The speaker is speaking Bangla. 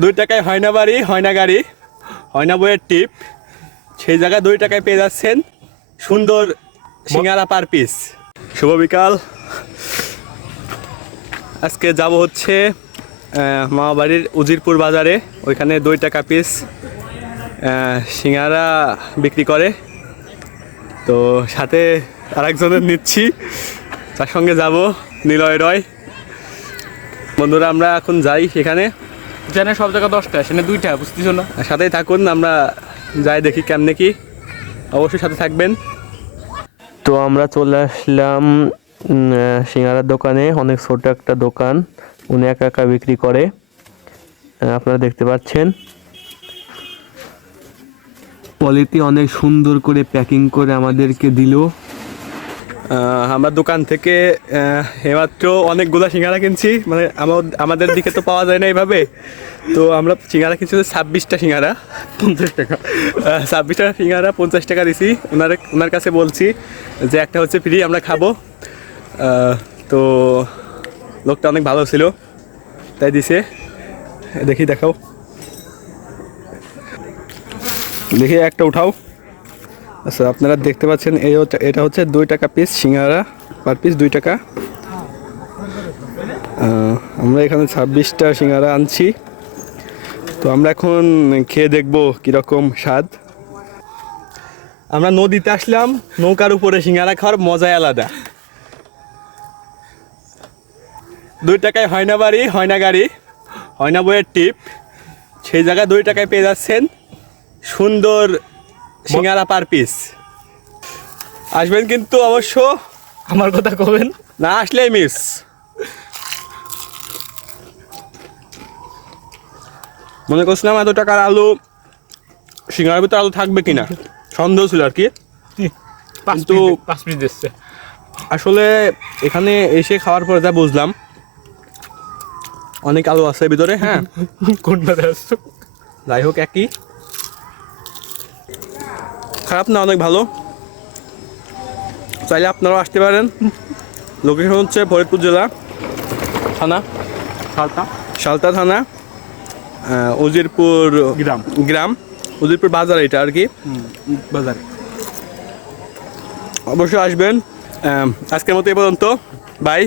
দুই টাকায় হয় না বাড়ি, হয় না গাড়ি, হয় না বইয়ের টিপ। সেই জায়গায় দুই টাকায় পেয়ে যাচ্ছেন সুন্দর সিঙ্গারা পার পিস। শুভ বিকাল। আজকে যাব হচ্ছে মামাবাড়ির উজিরপুর বাজারে। ওইখানে দুই টাকা পিস সিঙ্গারা বিক্রি করে। তো সাথে আরেকজনের নিচ্ছি। তার সঙ্গে যাব, নিলয় রয়। বন্ধুরা, আমরা এখন যাই সেখানে জানে সব জায়গা দশটা সেখানে দুইটা বুঝতেছো না? আর সাথেই থাকুন আমরা যাই দেখি কেমনে কি। অবশ্যই সাথে থাকবেন। তো আমরা চলে আসলাম সিঙ্গারার দোকানে অনেক ছোট একটা দোকান। উনি একা একা বিক্রি করে। আপনারা দেখতে পাচ্ছেন। পলিতে অনেক সুন্দর করে প্যাকিং করে আমাদেরকে দিল। আমরা দোকান থেকে আহ, এইমাত্র অনেকগুলো সিঙ্গারা কিনছি। মানে আমা- আমাদের দিকে তো পাওয়া যায় না এইভাবে। তো আমরা সিঙ্গারা কিনছি ছাব্বিশটা সিঙ্গারা। পঞ্চাশ টাকা। ছাব্বিশটা সিঙ্গারা পঞ্চাশ টাকা দিছি। ওনার ওনার কাছে বলছি যে একটা হচ্ছে ফ্রি আমরা খাব। তো লোকটা অনেক ভালো ছিল তাই দিছে। দেখি দেখাও। দেখি একটা উঠাও। আচ্ছা আপনারা দেখতে পাচ্ছেন, এই এটা হচ্ছে দুই টাকা পিস সিঙ্গারা পার পিস দুই টাকা। আমরা এখানে ছাব্বিশটা সিঙ্গারা আনছি। তো আমরা এখন খেয়ে দেখব কীরকম স্বাদ। আমরা নদীতে আসলাম, নৌকার উপরে সিঙ্গারা খাওয়ার মজাই আলাদা। দুই টাকায় হয় না বাড়ি, হয় না গাড়ি, হয় না বইয়ের টিপ। সেই জায়গায় দুই টাকায় পেয়ে যাচ্ছেন সুন্দর সিঙ্গারা পার পিস। আসবেন কিন্তু অবশ্য। আমার কথা কবেন? না আসলেই মিস মনে করছিলাম এত টাকার আলু সিঙ্গারার ভিতরে আলু থাকবে কিনা? সন্দেহ ছিল আর কি। কিন্তু- আসলে এখানে এসে খাওয়ার পরে যা বুঝলাম অনেক আলু আছে ভিতরে হ্যাঁ? কোনটা যাই হোক একই। খারাপ না অনেক ভালো। চাইলে আপনারাও আসতে পারেন। লোকেশন হচ্ছে ফরিদপুর জেলা থানা। সালটা সালতা থানা উজিরপুর গ্রাম। গ্রাম। উজিরপুর বাজার এটা আর কি। বাজার। অবশ্যই আসবেন। আজকের মতো এই পর্যন্ত। বাই